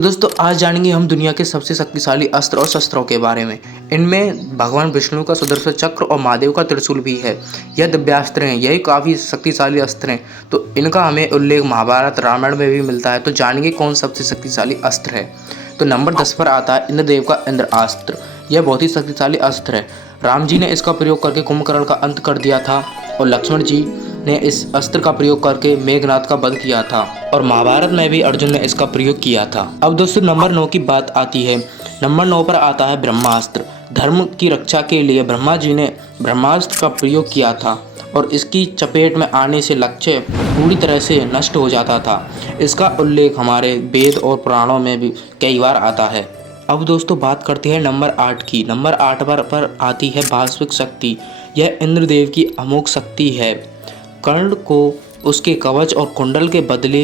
दोस्तों आज जानेंगे हम दुनिया के सबसे शक्तिशाली अस्त्र और शस्त्रों के बारे में। इनमें भगवान विष्णु का सुदर्शन चक्र और महादेव का त्रिशूल भी है। यह दिव्यास्त्र हैं, यही काफ़ी शक्तिशाली अस्त्र हैं। तो इनका हमें उल्लेख महाभारत रामायण में भी मिलता है। तो जानेंगे कौन सबसे शक्तिशाली अस्त्र है। तो नंबर 10 पर आता है इंद्रदेव का इंद्रास्त्र। यह बहुत ही शक्तिशाली अस्त्र है। राम जी ने इसका प्रयोग करके कुंभकर्ण का अंत कर दिया था और लक्ष्मण जी ने इस अस्त्र का प्रयोग करके मेघनाद का वध किया था और महाभारत में भी अर्जुन ने इसका प्रयोग किया था। अब दोस्तों नंबर 9 की बात आती है। नंबर 9 पर आता है ब्रह्मास्त्र। धर्म की रक्षा के लिए ब्रह्मा जी ने ब्रह्मास्त्र का प्रयोग किया था और इसकी चपेट में आने से लक्ष्य पूरी तरह से नष्ट हो जाता था। इसका उल्लेख हमारे वेद और पुराणों में भी कई बार आता है। अब दोस्तों बात करते हैं नंबर 8 की। नंबर 8 पर आती है वास्तविक शक्ति। यह इंद्रदेव की अमोघ शक्ति है। कर्ण को उसके कवच और कुंडल के बदले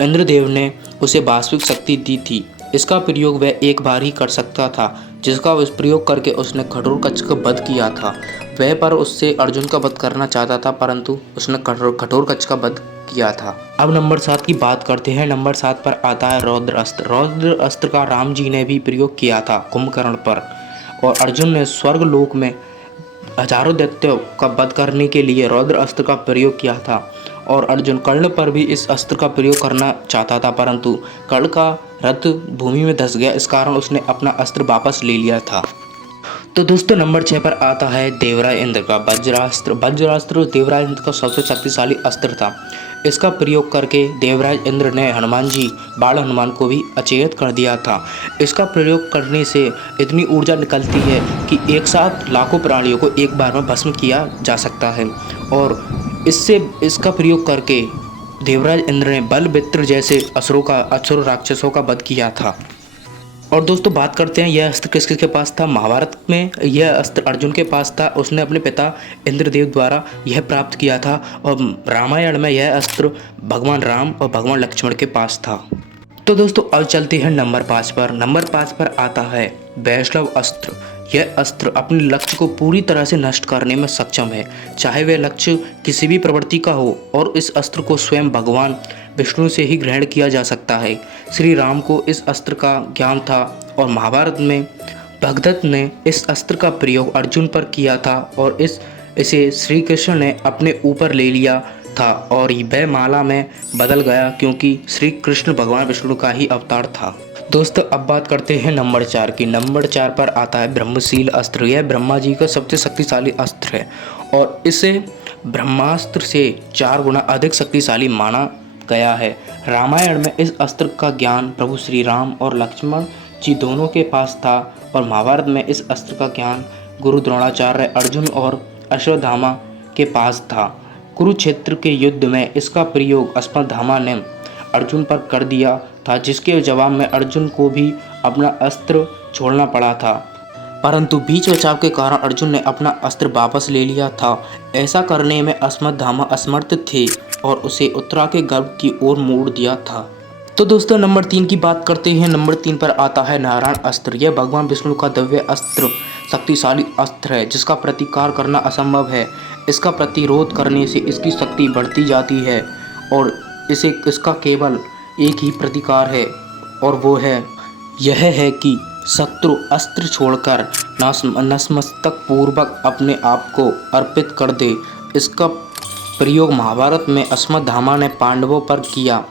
इंद्रदेव ने उसे वास्तविक शक्ति दी थी। इसका प्रयोग वह एक बार ही कर सकता था, जिसका प्रयोग करके उसने घटोत्कच का वध किया था। वह पर उससे अर्जुन का वध करना चाहता था, परंतु उसने घटोत्कच का वध किया था। अब नंबर 7 की बात करते हैं। नंबर 7 पर आता है रौद्र अस्त्र। रौद्र अस्त्र का राम जी ने भी प्रयोग किया था कुंभकर्ण पर और अर्जुन ने स्वर्ग लोक में हजारों दैत्यों का वध करने के लिए रौद्र अस्त्र का प्रयोग किया था और अर्जुन कर्ण पर भी इस अस्त्र का प्रयोग करना चाहता था, परंतु कर्ण का रथ भूमि में धंस गया। इस कारण उसने अपना अस्त्र वापस ले लिया था। तो दोस्तों नंबर 6 पर आता है देवराय इंद्र का वज्रास्त्र। वज्रास्त्र देवराय इंद्र का सबसे शक्तिशाली अस्त्र था। इसका प्रयोग करके देवराज इंद्र ने हनुमान जी बाण हनुमान को भी अचेत कर दिया था। इसका प्रयोग करने से इतनी ऊर्जा निकलती है कि एक साथ लाखों प्राणियों को एक बार में भस्म किया जा सकता है और इसका प्रयोग करके देवराज इंद्र ने बलवृत्र जैसे असुर राक्षसों का वध किया था। और दोस्तों बात करते हैं यह अस्त्र किस किसके पास था। महाभारत में यह अस्त्र अर्जुन के पास था। उसने अपने पिता इंद्रदेव द्वारा यह प्राप्त किया था और रामायण में यह अस्त्र भगवान राम और भगवान लक्ष्मण के पास था। तो दोस्तों अब चलते हैं नंबर 5 पर। नंबर 5 पर आता है वैष्णव अस्त्र। यह अस्त्र अपने लक्ष्य को पूरी तरह से नष्ट करने में सक्षम है, चाहे वह लक्ष्य किसी भी प्रवृत्ति का हो, और इस अस्त्र को स्वयं भगवान विष्णु से ही ग्रहण किया जा सकता है। श्री राम को इस अस्त्र का ज्ञान था और महाभारत में भगदत्त ने इस अस्त्र का प्रयोग अर्जुन पर किया था और इसे श्री कृष्ण ने अपने ऊपर ले लिया था और वह माला में बदल गया, क्योंकि श्री कृष्ण भगवान विष्णु का ही अवतार था। दोस्तों अब बात करते हैं नंबर 4 की। नंबर 4 पर आता है ब्रह्मशील अस्त्र। यह ब्रह्मा जी का सबसे शक्तिशाली अस्त्र है और इसे ब्रह्मास्त्र से 4 गुना अधिक शक्तिशाली माना गया है। रामायण में इस अस्त्र का ज्ञान प्रभु श्री राम और लक्ष्मण जी दोनों के पास था और महाभारत में इस अस्त्र का ज्ञान गुरु द्रोणाचार्य अर्जुन और अश्वत्थामा के पास था। कुरुक्षेत्र के युद्ध में इसका प्रयोग अश्वत्थामा ने अर्जुन पर कर दिया था, जिसके जवाब में अर्जुन को भी अपना अस्त्र छोड़ना पड़ा था, परंतु बीच बचाव के कारण अर्जुन ने अपना अस्त्र वापस ले लिया था। ऐसा करने में अश्वत्थामा असमर्थ थे और उसे उत्तरा के गर्भ की ओर मोड़ दिया था। तो दोस्तों नंबर 3 की बात करते हैं। नंबर 3 पर आता है नारायण अस्त्र। यह भगवान विष्णु का दिव्य अस्त्र शक्तिशाली अस्त्र है, जिसका प्रतिकार करना असंभव है। इसका प्रतिरोध करने से इसकी शक्ति बढ़ती जाती है और इसका केवल एक ही प्रतिकार है और वो है यह है कि शत्रु अस्त्र छोड़कर नतमस्तक पूर्वक अपने आप को अर्पित कर दे। इसका प्रयोग महाभारत में अश्वत्थामा ने पांडवों पर किया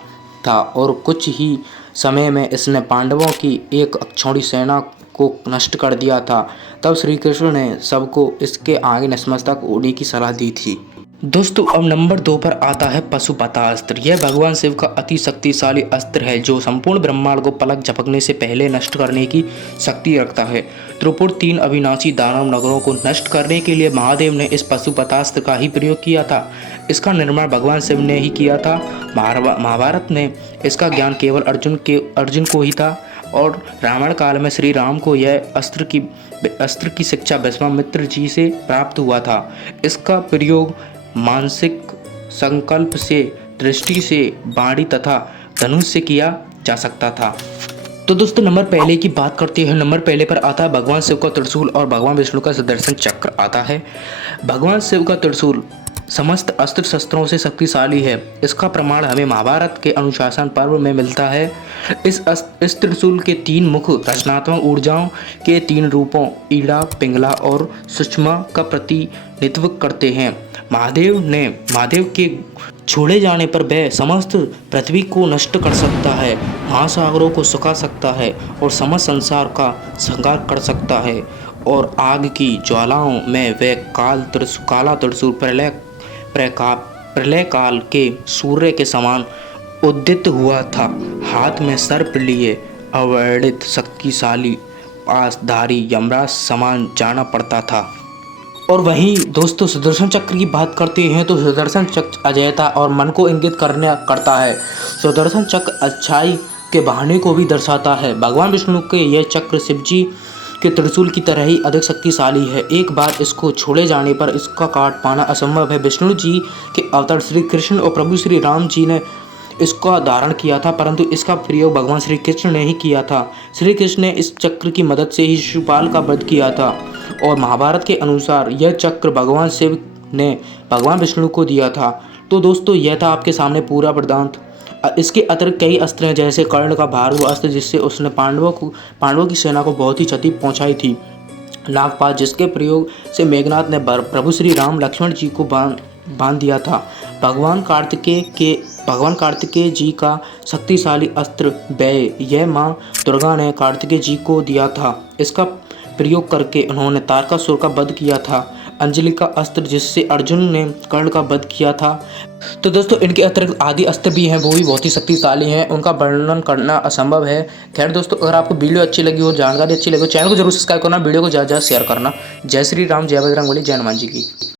था और कुछ ही समय में इसने पांडवों की एक अक्षौणी सेना को नष्ट कर दिया था। तब श्री कृष्ण ने सबको इसके आगे नतमस्तक होने की सलाह दी थी। दोस्तों अब नंबर 2 पर आता है पशुपतास्त्र। यह भगवान शिव का अति शक्तिशाली अस्त्र है, जो संपूर्ण ब्रह्मांड को पलक झपकने से पहले नष्ट करने की शक्ति रखता है। त्रिपुर 3 अविनाशी दानव नगरों को नष्ट करने के लिए महादेव ने इस पशुपतास्त्र का ही प्रयोग किया था। इसका निर्माण भगवान शिव ने ही किया था। महाभारत में इसका ज्ञान केवल अर्जुन को ही था और रामायण काल में श्री राम को यह अस्त्र की शिक्षा विश्वामित्र जी से प्राप्त हुआ था। इसका प्रयोग मानसिक संकल्प से, दृष्टि से, वाणी तथा धनुष से किया जा सकता था। तो दोस्तों नंबर पहले की बात करते हैं। नंबर पहले पर आता है भगवान शिव का त्रिशूल और भगवान विष्णु का सुदर्शन चक्र आता है। भगवान शिव का त्रिशूल समस्त अस्त्र शस्त्रों से शक्तिशाली है। इसका प्रमाण हमें महाभारत के अनुशासन पर्व में मिलता है। इस त्रिशूल के 3 मुख रचनात्मक ऊर्जाओं के 3 रूपों ईड़ा, पिंगला और सुषमा का प्रतिनिधित्व करते हैं। महादेव के छोड़े जाने पर वह समस्त पृथ्वी को नष्ट कर सकता है, महासागरों को सुखा सकता है और समस्त संसार का संहार कर सकता है। और आग की ज्वालाओं में वह काला त्रिशूल प्रलय काल के सूर्य के समान उद्यत हुआ था। हाथ में सर्प लिए अवर्णित शक्तिशाली पासधारी यमराज समान जाना पड़ता था। और वहीं दोस्तों सुदर्शन चक्र की बात करते हैं तो सुदर्शन चक्र अजयता और मन को इंगित करता है। सुदर्शन चक्र अच्छाई के बहाने को भी दर्शाता है। भगवान विष्णु के यह चक्र शिवजी के त्रिशूल की तरह ही अधिक शक्तिशाली है। एक बार इसको छोड़े जाने पर इसका काट पाना असंभव है। विष्णु जी के अवतार श्री कृष्ण और प्रभु श्री राम जी ने इसका धारण किया था, परंतु इसका प्रयोग भगवान श्री कृष्ण ने ही किया था। श्री कृष्ण ने इस चक्र की मदद से ही शिशुपाल का वध किया था और महाभारत के अनुसार यह चक्र भगवान शिव ने भगवान विष्णु को दिया था। तो दोस्तों यह था आपके सामने पूरा वृत्तांत। इसके अतिरिक्त कई अस्त्र हैं, जैसे कर्ण का भार्गव अस्त्र जिससे उसने पांडवों की सेना को बहुत ही क्षति पहुंचाई थी। नागपाश जिसके प्रयोग से मेघनाथ ने प्रभु श्री राम लक्ष्मण जी को बांध दिया था। भगवान कार्तिकेय जी का शक्तिशाली अस्त्र व्यय यह माँ दुर्गा ने कार्तिकेय जी को दिया था। इसका प्रयोग करके उन्होंने तारकासुर का वध किया था। अंजलि का अस्त्र जिससे अर्जुन ने कर्ण का वध किया था। तो दोस्तों इनके अतिरिक्त आदि अस्त्र भी हैं, वो भी बहुत ही शक्तिशाली हैं, उनका वर्णन करना असंभव है। खैर दोस्तों, अगर आपको वीडियो अच्छी लगी हो, जानकारी अच्छी लगी हो, चैनल को जरूर सब्सक्राइब करना, वीडियो को ज़्यादा से ज़्यादा शेयर करना। जय श्री राम, जय बजरंगबली, जय हनुमान जी की।